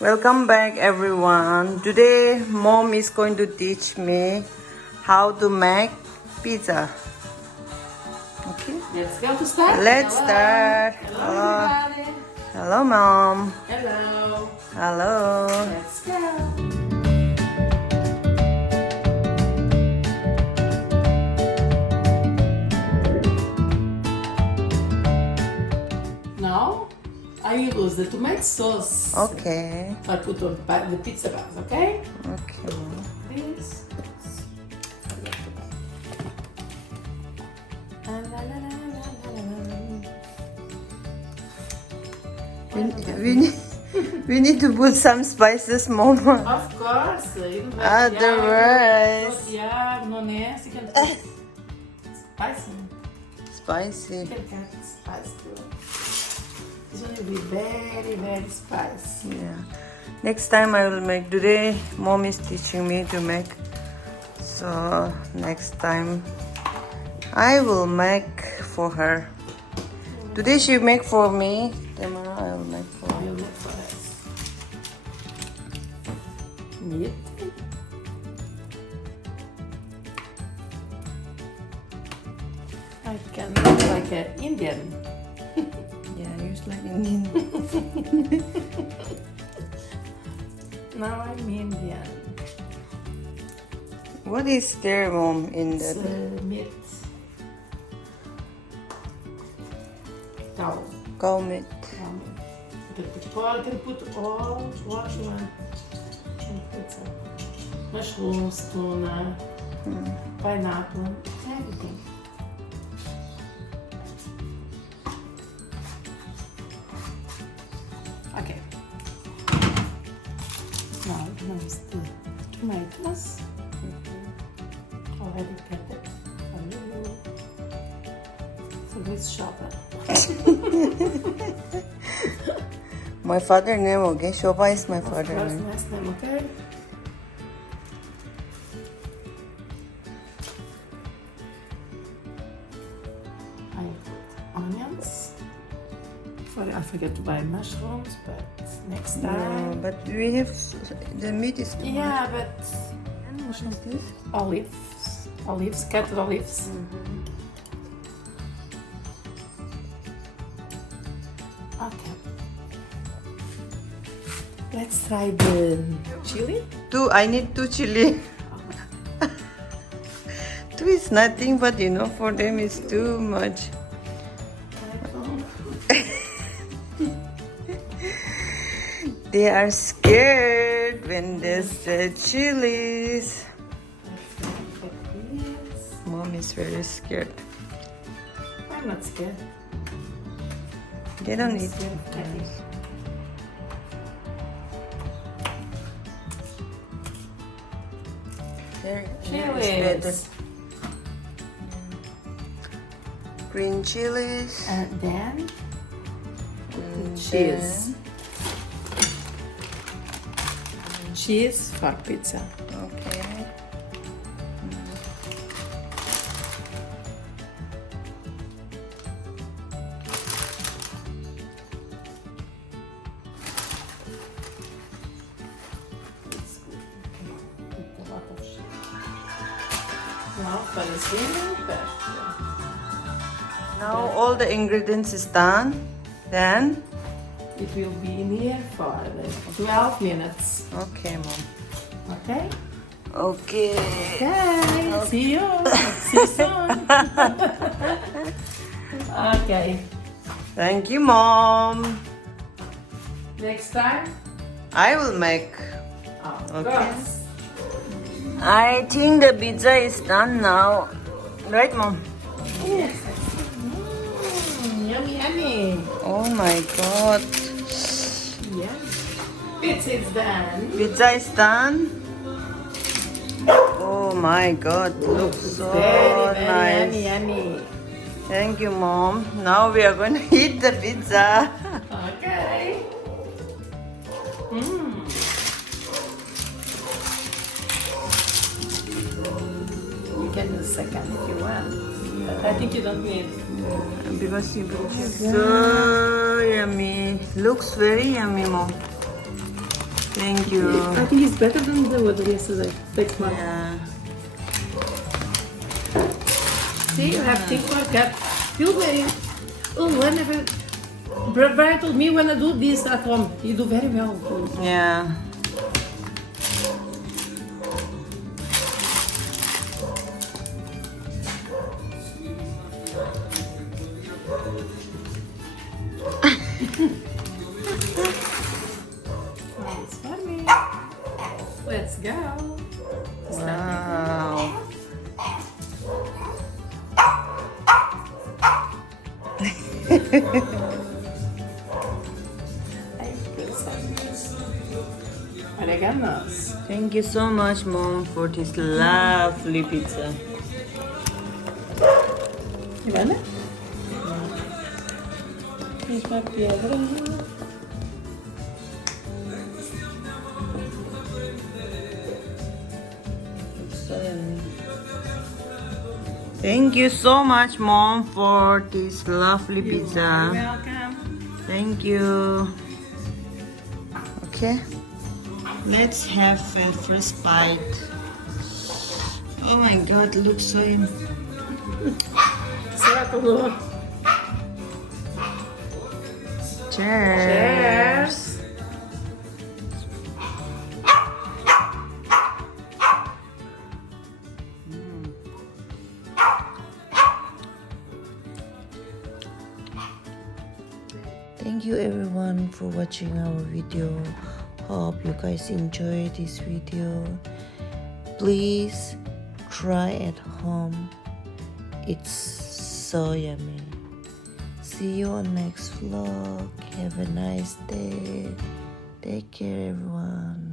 Welcome back everyone. Today mom is going to teach me how to make pizza. Okay. Let's go to start. Let's Hello. start. Hello, everybody. Hello mom. Hello. Hello. Let's go. Now, I use the tomato sauce. Okay. I put on the pizza bags, okay? Okay mom. This. We need to put some spices mom. Of course. You know, Otherwise. yeah, no nest. You can put spicy. Spicy. You can cut spice too. It's going to be very, very spicy. Yeah. Next time I will make. Today mom is teaching me to make. So next time I will make for her. Today she make for me. Tomorrow I will make for her. We'll look for us. Meat. I can look like an Indian. Yeah, you like Indian. Now I'm Indian. What is there, mom, in It's that? meat. Cow. Cow meat. Cow meat. You can put all what you want. On pizza. Mushrooms, tuna, pineapple, everything. Okay. Now it comes the tomatoes. Already cut it. So let's chop it. My father name, okay? Shoba is my Of father course, name. last name, okay? I put onions. Sorry, I forgot to buy mushrooms, but next No, time. but we have the meat is. Yeah, but And what is this? olives, cut olives. Okay. Let's try the chili. I need two chili. Two is nothing, but for them it's too much. They are scared when they say chilies. Mom is very scared. I'm not scared. They don't eat Scared of cookies. There is better. Chilies. Green chilies. And then and cheese. Cheese for pizza. then- okay. It's good. Put a lot of cheese. Now for the swimming pasta. Now all the ingredients is done. Then It will be in here for 12 minutes. okay, mom. Okay? Okay. Okay. See you. See you soon. Okay. Thank you, mom. Next time. I will make. Of Okay. course. I think the pizza is done now. Right, mom? Yes. Yummy, yummy. Oh my god. Yeah. Pizza is done. Pizza is done. Oh my god. Looks so Very, very nice. yummy, yummy. Thank you, mom. Now we are going to eat the pizza. Okay. You can use second if you want. But I think you don't need. Because it's so yummy. Looks very yummy, mom. Thank you. I think it's better than the one yesterday. Takes more. Yeah. See, you have things like that. You very. Oh, whenever. Brian told me when I do this at home, you do very well. Yeah. It's funny. Let's go. Wow. Oreganos. Thank you so much, Mom, for this lovely pizza. Ivana? Misma piedra. Thank you so much, Mom, for this lovely pizza. Welcome. Thank you. Okay, let's have a first bite. Oh my God, looks so Certo, Lu. Cheers. Thank you everyone for watching our video. Hope you guys enjoy this video. Please try at home. It's so yummy. See you on next vlog. Have a nice day. Take care everyone.